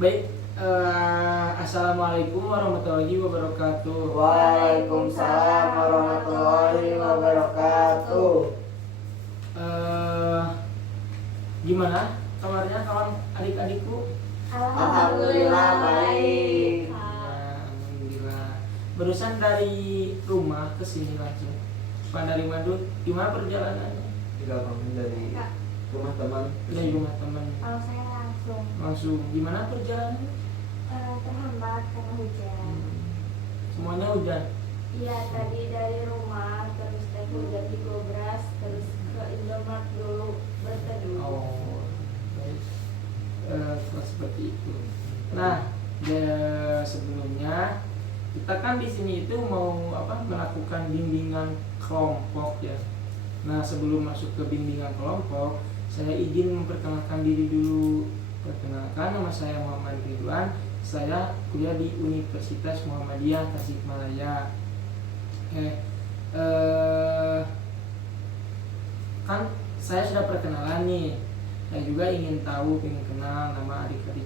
Baik, Assalamualaikum warahmatullahi wabarakatuh. Waalaikumsalam warahmatullahi wabarakatuh. Eh, Gimana kabarnya kawan adik-adikku? Alhamdulillah baik. Ya, alhamdulillah. Barusan dari rumah ke sini langsung. Pak dari Madun, gimana perjalanannya? Tidak pamit dari rumah teman. Dari rumah teman. Kalau saya Langsung gimana perjalanannya? terhambat karena hujan. Semuanya hujan. Iya, tadi dari rumah terus teh hujan di Gobras terus ke Indomaret dulu berteduh. Oh, baik. Kalau seperti itu. Nah, sebelumnya kita kan di sini itu mau melakukan bimbingan kelompok ya. Nah, sebelum masuk ke bimbingan kelompok, saya izin memperkenalkan diri dulu. Perkenalkan, nama saya Muhammad Ridwan. Saya kuliah di Universitas Muhammadiyah Tasikmalaya. Kan saya sudah perkenalan nih. Saya juga ingin kenal nama adik-adik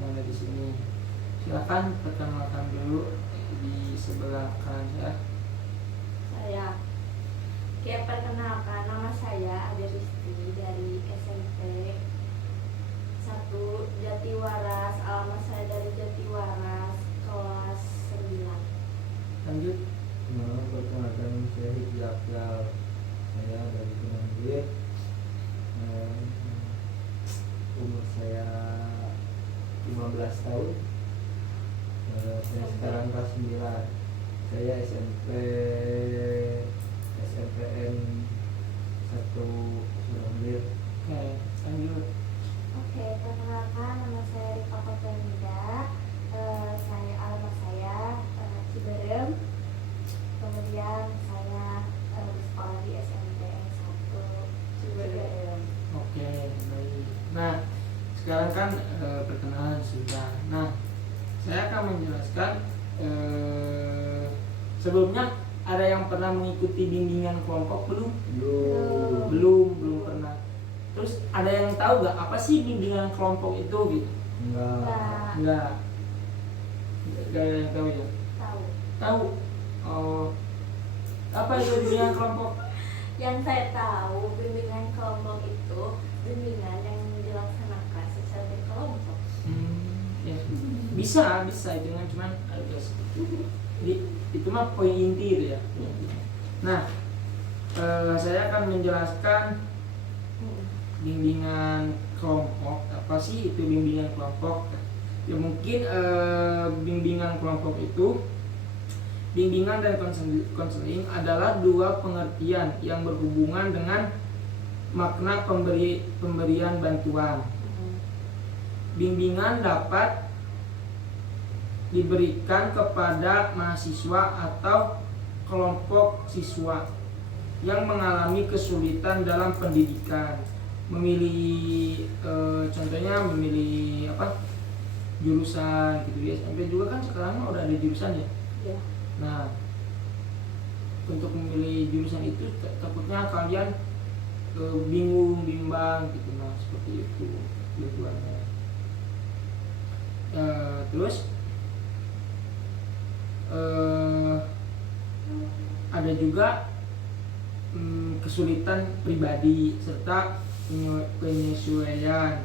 yang ada di sini. Silakan perkenalkan dulu di sebelah kanan saya. Saya perkenalkan, nama saya Ade Risti dari SMP 1 Jatiwaras, alamat saya dari Jatiwaras, kelas 9. Lanjut. Perkenalkan saya Hidji Afzal. Saya dari Gunung Bulir. Umur saya 15 tahun. Saya sekarang kelas 9. Saya SMPN 1 Surabaya. Oke, lanjut. Oke, perkenalkan, nama saya Rika Kopenda. Alamat saya Ciberem. Kemudian saya bersekolah di SMPN 1 Ciberem. Oke, baik. Nah, sekarang kan perkenalan sudah. Nah, saya akan menjelaskan sebelumnya ada yang pernah mengikuti bimbingan kelompok belum? Belum pernah. Terus ada yang tahu gak apa sih bimbingan kelompok itu gitu? Enggak ada yang tahu ya? Tahu. Oh, apa itu bimbingan kelompok? Yang saya tahu, bimbingan kelompok itu bimbingan yang dilaksanakan secara berkelompok. Ya. Bisa itu kan, cuman jadi itu mah poin inti itu ya. Nah, saya akan menjelaskan bimbingan kelompok. Apa sih itu bimbingan kelompok? Ya mungkin bimbingan kelompok itu, bimbingan dan konseling adalah dua pengertian yang berhubungan dengan makna pemberian bantuan. Bimbingan dapat diberikan kepada mahasiswa atau kelompok siswa yang mengalami kesulitan dalam pendidikan, contohnya memilih jurusan gitu ya. SMP juga kan sekarang udah ada jurusan ya. Ya. Nah, untuk memilih jurusan itu takutnya kalian bingung, bimbang gitu. Nah, seperti itu tujuannya. Terus ada juga kesulitan pribadi serta penyesuaian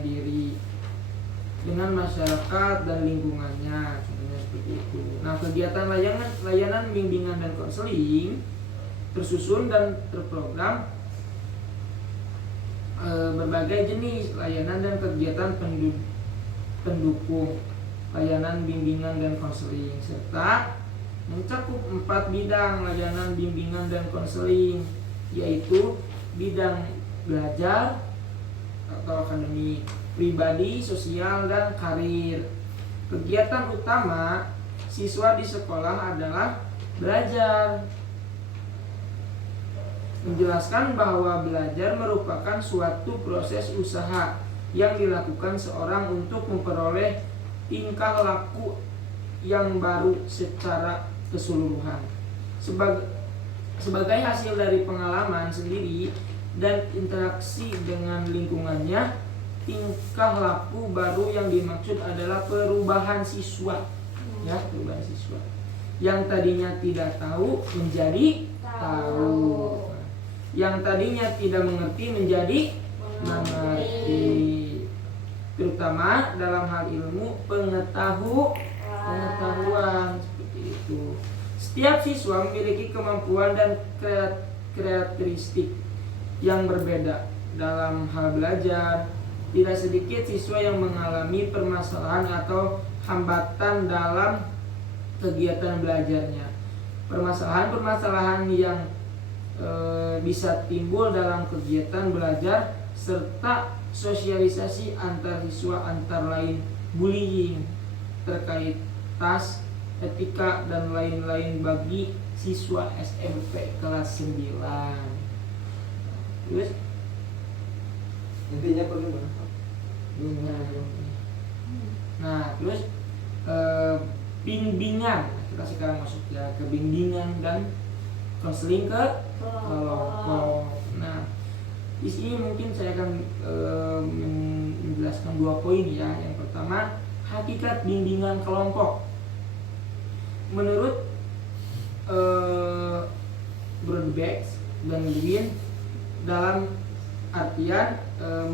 diri dengan masyarakat dan lingkungannya, contohnya seperti itu. Nah, kegiatan layanan bimbingan dan konseling tersusun dan terprogram berbagai jenis layanan dan kegiatan pendukung layanan bimbingan dan konseling, serta mencakup 4 bidang layanan bimbingan dan konseling, yaitu bidang belajar atau akademik, pribadi, sosial, dan karir. Kegiatan utama siswa di sekolah adalah belajar. Menjelaskan bahwa belajar merupakan suatu proses usaha yang dilakukan seorang untuk memperoleh tingkah laku yang baru secara keseluruhan. Sebagai hasil dari pengalaman sendiri dan interaksi dengan lingkungannya, tingkah laku baru yang dimaksud adalah perubahan siswa, ya, perubahan siswa. Yang tadinya tidak tahu menjadi tahu. Yang tadinya tidak mengerti menjadi mengerti. Terutama dalam hal ilmu pengetahuan seperti itu. Setiap siswa memiliki kemampuan dan karakteristik yang berbeda dalam hal belajar. Tidak sedikit siswa yang mengalami permasalahan atau hambatan dalam kegiatan belajarnya. Permasalahan-permasalahan yang bisa timbul dalam kegiatan belajar serta sosialisasi antar siswa, antara lain bullying terkait tas, etika, dan lain-lain bagi siswa SMP kelas 9. Terus Intinya bagaimana? nah terus bimbingan. Kita sekarang masuk ya ke bimbingan dan konseling ke kelompok. Nah, di sini mungkin saya akan menjelaskan 2 poin ya. Yang pertama, hakikat bimbingan kelompok. Menurut Broadback dan Green, dalam artian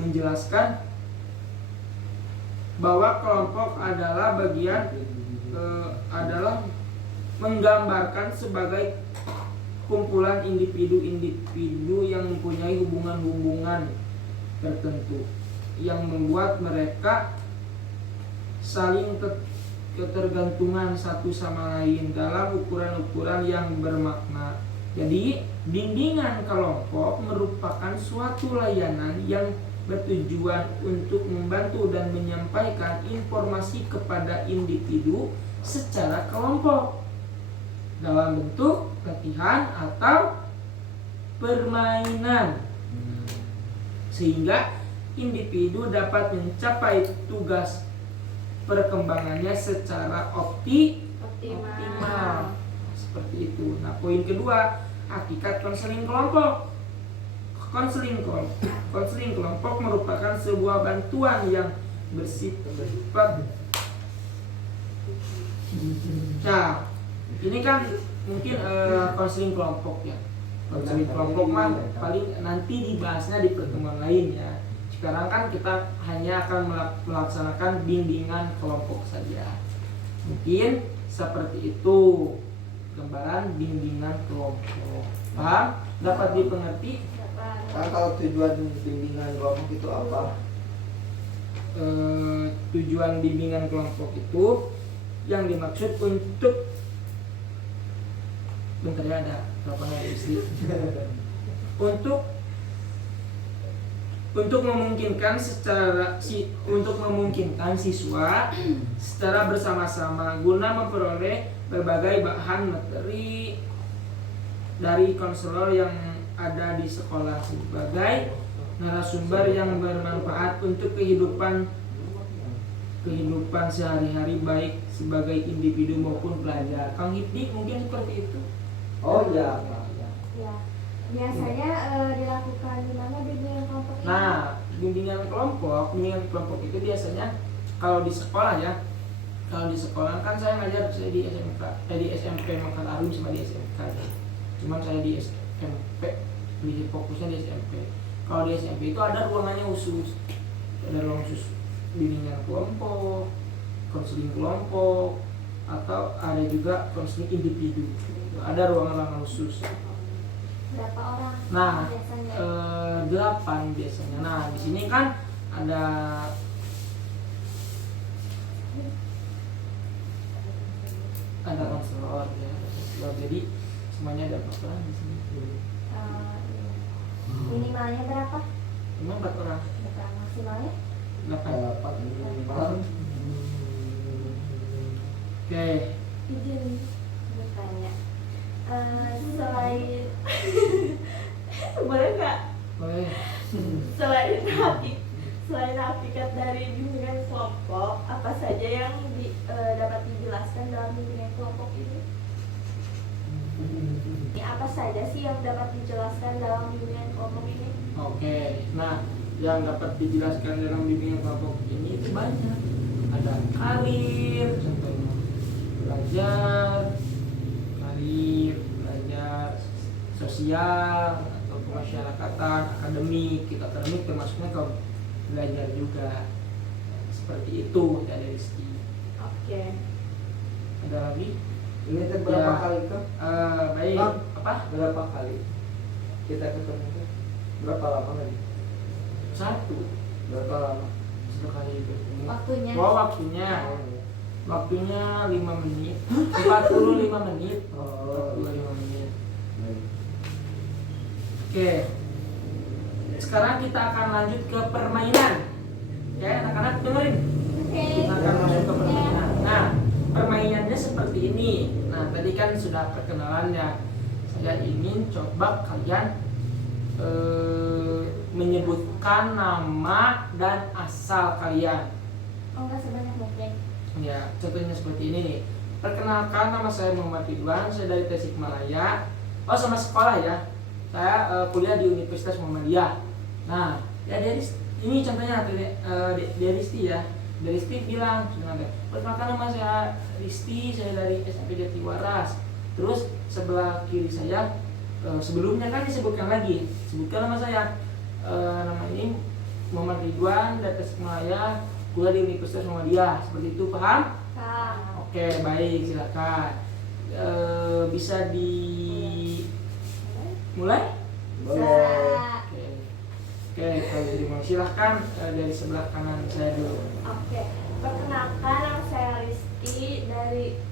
menjelaskan bahwa kelompok adalah bagian adalah menggambarkan sebagai kumpulan individu-individu yang mempunyai hubungan-hubungan tertentu yang membuat mereka saling ketergantungan satu sama lain dalam ukuran-ukuran yang bermakna. Jadi, bimbingan kelompok merupakan suatu layanan yang bertujuan untuk membantu dan menyampaikan informasi kepada individu secara kelompok dalam bentuk latihan atau permainan, sehingga individu dapat mencapai tugas perkembangannya secara optimal. Seperti itu. Nah, poin kedua, hakikat konseling kelompok. Konseling kelompok merupakan sebuah bantuan yang bersifat. Nah, ini kan mungkin konseling kelompok ya. Konseling kelompok mah paling nanti dibahasnya di pertemuan lain ya. Sekarang kan kita hanya akan melaksanakan bimbingan kelompok saja. Mungkin seperti itu gambaran bimbingan kelompok. Paham? Dapat dipengerti? Nah, kalau tujuan bimbingan kelompok itu apa? Tujuan bimbingan kelompok itu yang dimaksud untuk bentar ya, ada teleponnya istri. untuk memungkinkan siswa secara bersama-sama guna memperoleh berbagai bahan materi dari konselor yang ada di sekolah sebagai narasumber yang bermanfaat untuk kehidupan sehari-hari baik sebagai individu maupun pelajar. Kang Hipdi mungkin seperti itu. Oh iya. Ya, biasanya dilakukan di mana bimbingan kelompok ini? Nah, bimbingan kelompok itu biasanya kalau di sekolah ya. Kalau di sekolah kan saya ngajar di SMP Mekar Arum sama di SMK. Cuman saya di SMP, lebih fokusnya di SMP. Kalau di SMP itu ada ruangannya khusus. Ada ruang khusus bimbingan kelompok, konseling kelompok, atau ada juga konseling individu. Ada ruangan khusus. Berapa orang? Nah, biasanya? 8 biasanya. Nah, di sini kan ada konselor ya, jadi semuanya ada 4 orang di sini. Minimalnya berapa? Cuma 4 orang. Maksimalnya? 8. Oke. Izin bertanya. Selain boleh nggak? Boleh. Selain hakikat dari bimbingan kelompok, apa saja yang dapat dijelaskan dalam bimbingan kelompok ini? Apa saja sih yang dapat dijelaskan dalam bimbingan kelompok ini? Oke. Nah, yang dapat dijelaskan dalam bimbingan kelompok ini itu banyak. Ada karir, contohnya karir, belajar sosial atau kemasyarakatan, akademik. Kita akademik termasuknya ke belajar juga. Seperti itu dari Rizky. Oke. Ada lagi? Ini teh berapa Ya. kali kah? Baik. Bang. Apa? Berapa kali kita ketemu tuh? Berapa lama lagi? Satu. Berapa lama? Sekali bertemu. Waktunya. Oh, waktunya. Oh, iya. Waktunya 5 menit. 45 menit. Oh. 45 menit. Baik. Oke. Sekarang kita akan lanjut ke permainan. Ya, anak-anak dengerin. Oke. Kita akan masuk ke permainan. Nah, permainannya seperti ini. Nah, tadi kan sudah perkenalannya. Saya ingin coba kalian menyebutkan nama dan asal kalian. Oh, nggak sebanyak mungkin. Ya, contohnya seperti ini nih. Perkenalkan, nama saya Muhammad Ridwan, saya dari Tasikmalaya. Oh, sama sekolah ya. Saya kuliah di Universitas Muhammadiyah. Nah, ya dari ini contohnya dari Risti ya. Dari Risti bilang sebenarnya, perkenalkan nama saya Risti, saya dari SMP Jatiwaras. Terus sebelah kiri saya sebelumnya kan disebutkan lagi, sebutkan nama saya. Nama ini Muhammad Ridwan dari Tasikmalaya, kuliah di Universitas Muhammadiyah. Seperti itu, paham? Kak. Oke, baik, silakan. Bisa dimulai? Bisa. Oke, kalau dimulai silahkan dari sebelah kanan saya dulu. Oke. Perkenalkan, nama saya Rizky dari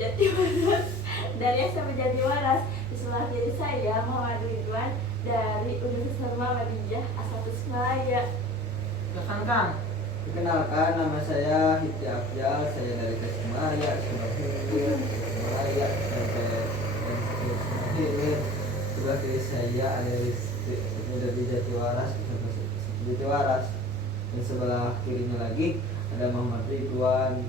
Jatiwaras. Dari SMP Jatiwaras. Di sebelah kiri saya Muhammad Ridwan dari Universitas Muhammadiyah asal Tasikmalaya. Silakan Kang. Perkenalkan, nama saya Hiti Afjal, saya dari Tasikmalaya, Tasikmalaya, SMP sebelah kiri saya ada dari Jatiwaras, Jatiwaras, dan sebelah kirinya lagi ada Muhammad Ridwan,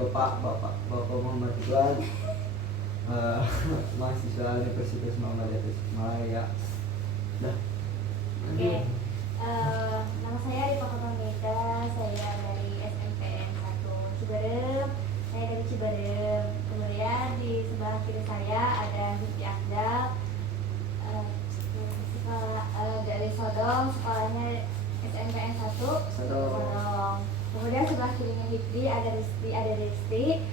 Bapak Muhammad Ridwan, mahasiswa Universitas Muhammadiyah Tasikmalaya. Dah. Oke. Nama saya Rifa Katamita, saya dari SMPN 1 Ciberem. Saya dari Ciberem. Kemudian di sebelah kiri saya ada Hiti Akdal, dari Sodong, sekolahnya SMPN 1 Sodong. Kemudian sebelah kirinya Hiti ada Risti,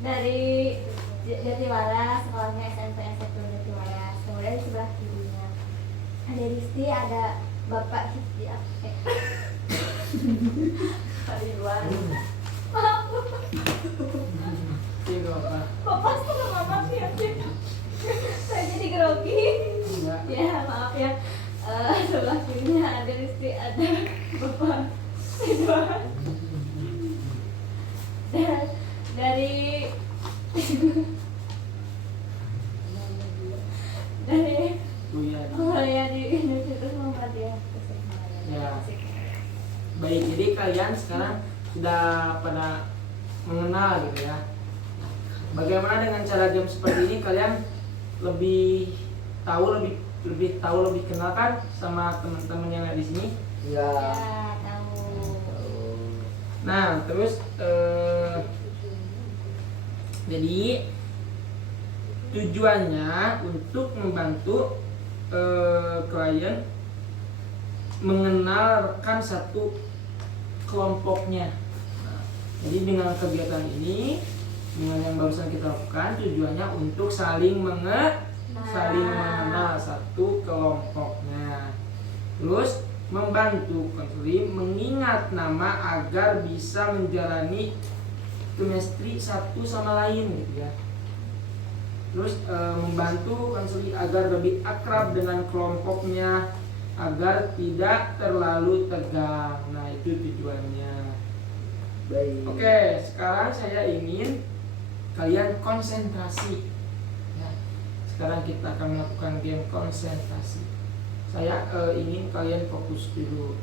dari Jatiwaras, sekolahnya SMPN 1 Jatiwaras. Kemudian di sebelah kirinya ada Risti, ada Bapak Hiti Pak Ridwan. Maaf, Iya, Bapak. Bapak sama Mama ya. Saya jadi grogi. Enggak. Ya, maaf ya. Sebelah kirinya ada Risti, ada Bapak Ridwan. Dan dari kuliah di Universitas Muhammadiyah Tasikmalaya. Ya. Baik, jadi kalian sekarang sudah pada mengenal gitu ya. Bagaimana dengan cara game seperti ini, kalian lebih kenal kan sama teman-teman yang ada di sini? Ya. Ya, tahu. Nah, terus jadi tujuannya untuk membantu klien mengenalkan satu kelompoknya. Nah, jadi dengan kegiatan ini, dengan yang barusan kita lakukan, tujuannya untuk saling mengenal satu kelompoknya. Terus membantu konseling mengingat nama agar bisa menjalani chemistry satu sama lain gitu ya. Terus membantu konseling agar lebih akrab dengan kelompoknya, agar tidak terlalu tegang. Nah, itu tujuannya. Baik. Oke, sekarang saya ingin kalian konsentrasi ya. Sekarang kita akan melakukan game konsentrasi. Saya ingin kalian fokus dulu.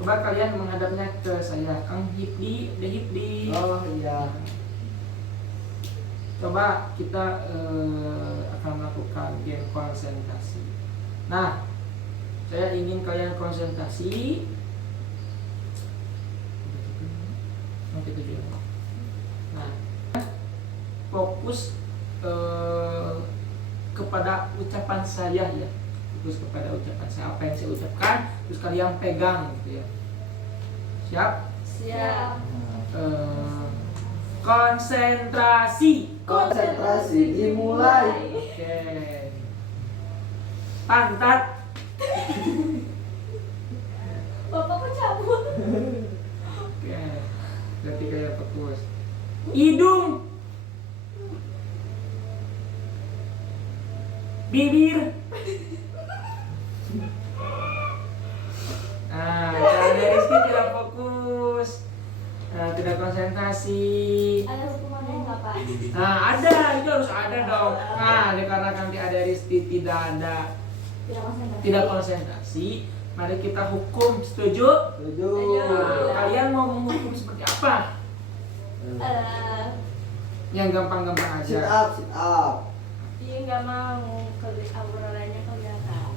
Coba kalian menghadapnya ke saya. Kang Hipdi, Hipdi. Oh iya. Coba kita akan melakukan game konsentrasi. Nah, Saya ingin kalian konsentrasi. Nah, fokus kepada ucapan saya ya. Fokus kepada ucapan saya, apa yang saya ucapkan, terus kalian pegang gitu ya. Siap? Siap. Konsentrasi. Konsentrasi dimulai. Oke. Pantat. Bapak kok cabut? Oke. Berarti kayak fokus. Hidung. Bibir. Nah, cara Rizky tidak fokus. Nah, tidak konsentrasi. Ada hukumannya nggak Pak? Nah, ada, itu harus ada dong. Nah, dikarenakan ada Rizky tidak konsentrasi, mari kita hukum. Setuju? Setuju. Nah, kalian mau menghukum seperti apa? Yang gampang-gampang Sit aja. up, sit up. Iya nggak mau auroranya kelihatan.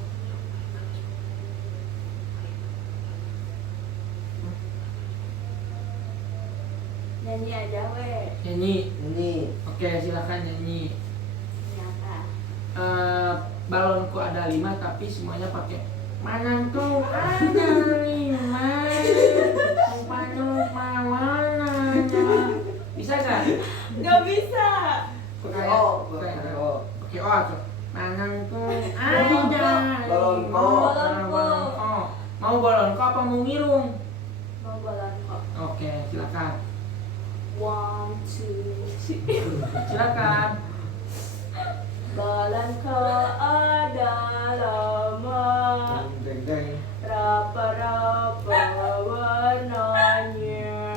Nyanyi aja weh. Nyanyi. Ini. Oke, silakan nyanyi. Nyata. Balonku ada 5 tapi semuanya pakai mananku ada 5. Panuk mana? Bisa nggak? Nggak bisa. Pakai O, pakai O. Pakai O tuh. Mananku ada. Balonku. Balonku. Mau balonku apa mau ngirung? Mau balon kok. Oke, silakan. 1, 2, 3. Silakan. Balonku ada lama. Deng deng. Rapa-rapa warnanya.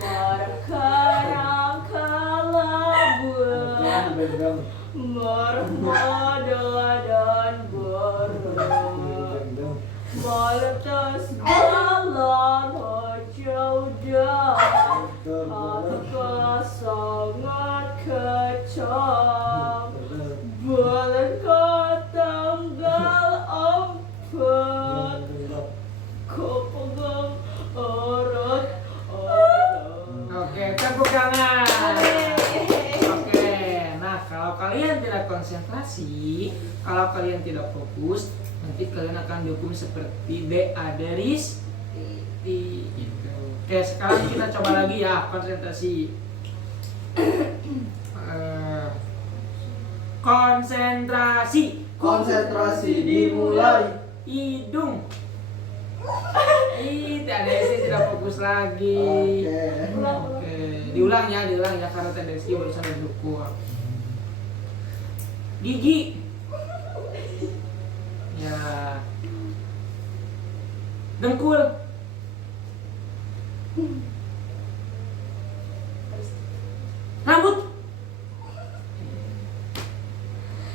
Merah kalabu, mermada dan biru, meletas jalan hijau dan apakah sangat kecil. Bulan ke tanggal 4, kau pegang erat. Oke, tepuk tangan. Oke, nah kalau kalian tidak konsentrasi, kalau kalian tidak fokus, nanti kalian akan dihukum seperti ada Rizky gitu. Oke, sekarang kita coba lagi ya, konsentrasi. Konsentrasi. Konsentrasi dimulai. Hidung. Tidak ada sih, tidak fokus lagi. Oke, diulang ya karena tadi Rizky barusan dihukum. Gigi. Ya. Dengkul. Rambut.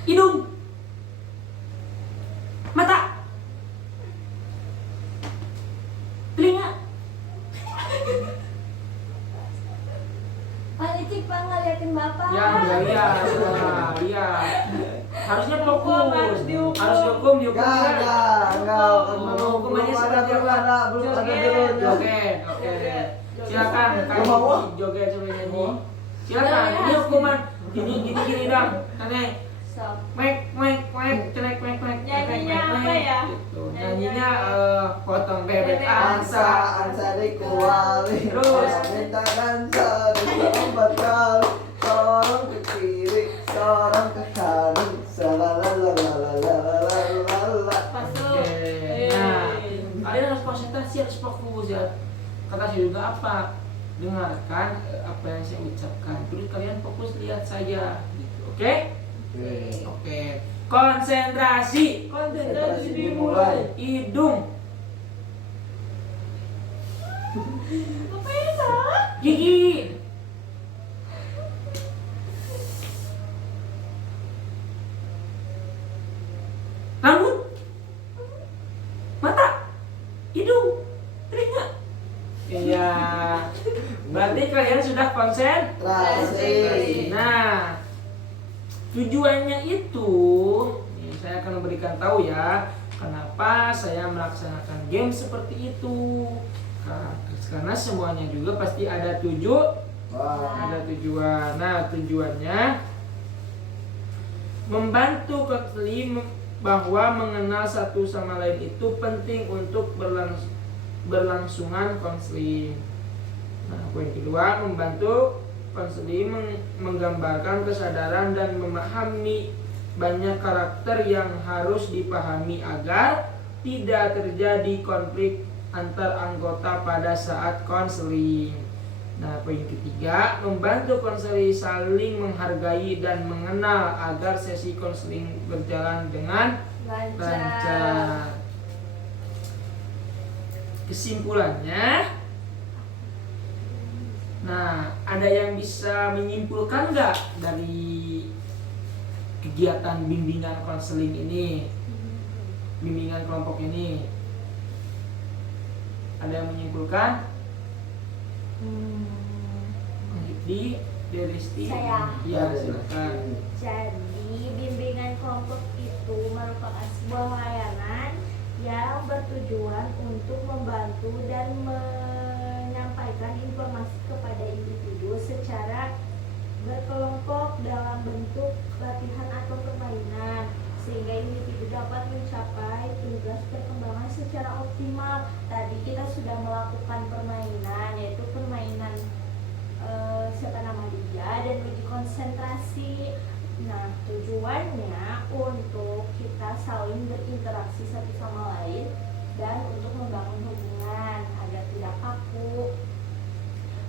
Hidung. Mata. Telinga. Pak Licik Pak ngeliatin Bapak. Ya, lihat. Harusnya fokus. Harus dihukum. Harus dihukum Enggak. Hukumannya seperti apa? Belum ada Joget. dulu. Oke. Silakan kalian mau. joget sambil nyanyi. Silakan. Ini hukuman. Gini dong. Aneh. Sok. Mek, celek. Nyanyinya apa ya? Gitu. Nyanyinya potong bebek Ansa angsa. di kuali. Terus. Minta dansa di obat kali. Sorong ke kiri, sorong ke kanan. Salalalalalalalala. Masuk. Oke. Nah, kalian harus konsentrasi, harus fokus ya. Kata saya juga apa? Dengarkan apa yang saya ucapkan. Terus kalian fokus lihat saja. Gitu. Oke? Oke. Konsentrasi. Konsentrasi dimulai. Hidung. Apa itu? Gigi. Rambut. Mata. Hidung. Telinga. Iya. Berarti kalian sudah konsentrasi. Nah, tujuannya itu, nih, saya akan memberikan tahu ya. Kenapa saya melaksanakan game seperti itu? Karena semuanya juga pasti ada ada tujuan. Nah, tujuannya membantu konseling bahwa mengenal satu sama lain itu penting untuk berlangsungan konseling. Nah, poin kedua, membantu konseling menggambarkan kesadaran dan memahami banyak karakter yang harus dipahami agar tidak terjadi konflik antar anggota pada saat konseling. Nah, poin ketiga, membantu konseling saling menghargai dan mengenal agar sesi konseling berjalan dengan lancar. Kesimpulannya, nah, ada yang bisa menyimpulkan nggak dari kegiatan bimbingan konseling ini, bimbingan kelompok ini? Ada yang menyimpulkan? Di Deristi? Saya. Ya, silakan. Jadi bimbingan kelompok itu merupakan sebuah layanan yang bertujuan untuk membantu dan menyampaikan informasi kepada individu secara berkelompok dalam bentuk latihan atau permainan, sehingga individu dapat mencapai tugas perkembangan secara optimal. Tadi kita sudah melakukan permainan, yaitu permainan siapa nama dia dan uji konsentrasi. Nah, tujuannya untuk kita saling berinteraksi satu sama lain dan untuk membangun hubungan agar tidak kaku.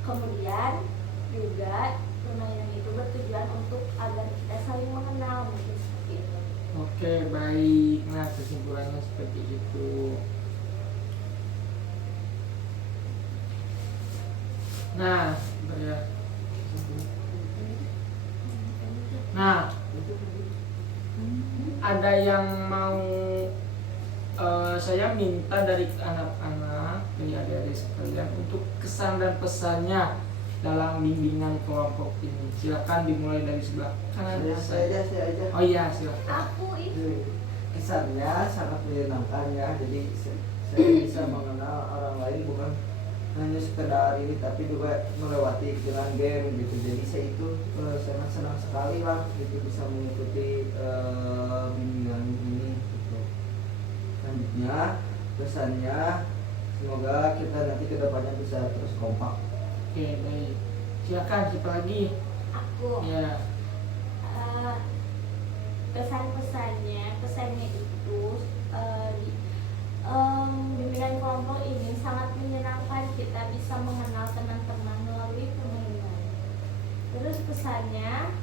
Kemudian juga permainan itu bertujuan untuk agar kita saling mengenal, mungkin seperti itu. Oke, baik. Nah, kesimpulannya seperti itu. Nah, ada yang mau saya minta dari anak-anak, dari adik-adik sekalian untuk kesan dan pesannya dalam bimbingan kelompok ini. Silakan dimulai dari sebelah kanan. Saya aja. Oh iya, silakan. Aku itu Kesannya sangat menyenangkan ya. Jadi saya bisa mengenal orang lain bukan hanya sekedar ini, tapi juga melewati dengan game gitu. Jadi saya itu sangat senang sekali lah gitu bisa mengikuti bimbingan ini gitu. Selanjutnya pesannya, semoga kita nanti kedepannya bisa terus kompak. Oke, baik. Silakan, siapa lagi? aku Ya. pesannya itu bimbingan kelompok ini sangat menyenangkan, kita bisa mengenal teman-teman melalui permainan. Terus pesannya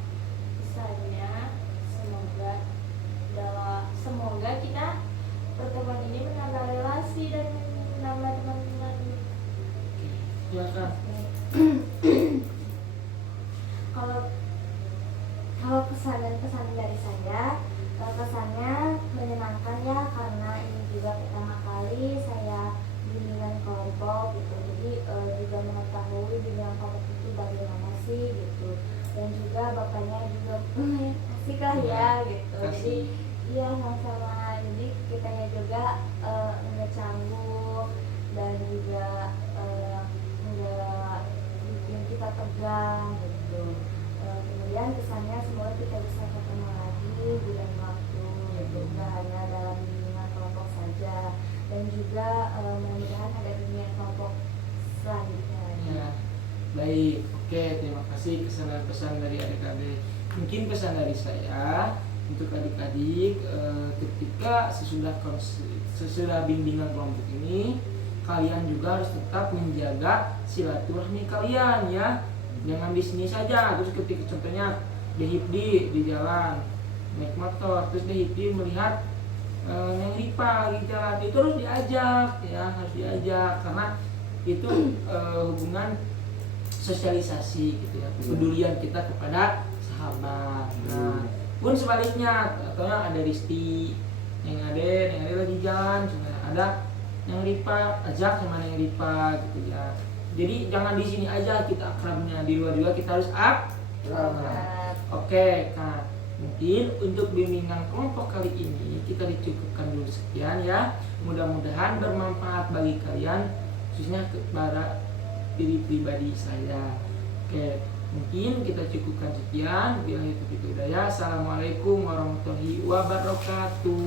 semoga kita pertemuan ini menambah relasi dan menambah teman-teman. Silakan. Kalau pesan dan pesan dari saya, kesannya menyenangkan ya, karena ini juga pertama kali saya bimbingan kelompok gitu. Jadi juga mengetahui bimbingan kelompok itu bagaimana sih gitu, dan juga bapaknya juga asik lah ya gitu. Jadi iya, sama-sama. Jadi kitanya juga nggak canggung dan juga nggak bikin kita tegang gitu. Kemudian kesannya semoga kita bisa ketemu lagi di lain waktu gitu, nggak hanya dalam bimbingan kelompok saja, dan juga mudah-mudahan ada bimbingan kelompok selanjutnya. Ya, baik. Oke, terima kasih kesan dan pesan dari adik-adik. Mungkin pesan dari saya untuk adik-adik, ketika sesudah bimbingan kelompok ini, kalian juga harus tetap menjaga silaturahmi kalian ya. Jangan di sini saja, terus ketika contohnya di jalan naik motor, terus melihat yang ripa lagi jalan, itu harus diajak ya, harus diajak, karena itu hubungan sosialisasi gitu ya, kepedulian kita kepada sahabat. Nah, pun sebaliknya, atau ada Risti yang ada lagi jalan, cuma ada yang ripa, ajak sama yang ripa gitu ya. Jadi jangan di sini aja kita akrabnya, di luar juga kita harus akrab. Oke, nah Mungkin untuk bimbingan kelompok kali ini kita dicukupkan dulu sekian ya. Mudah-mudahan bermanfaat bagi kalian, khususnya kepada diri pribadi saya. Oke, mungkin kita cukupkan sekian. Bila itu hidayah. Assalamualaikum warahmatullahi wabarakatuh.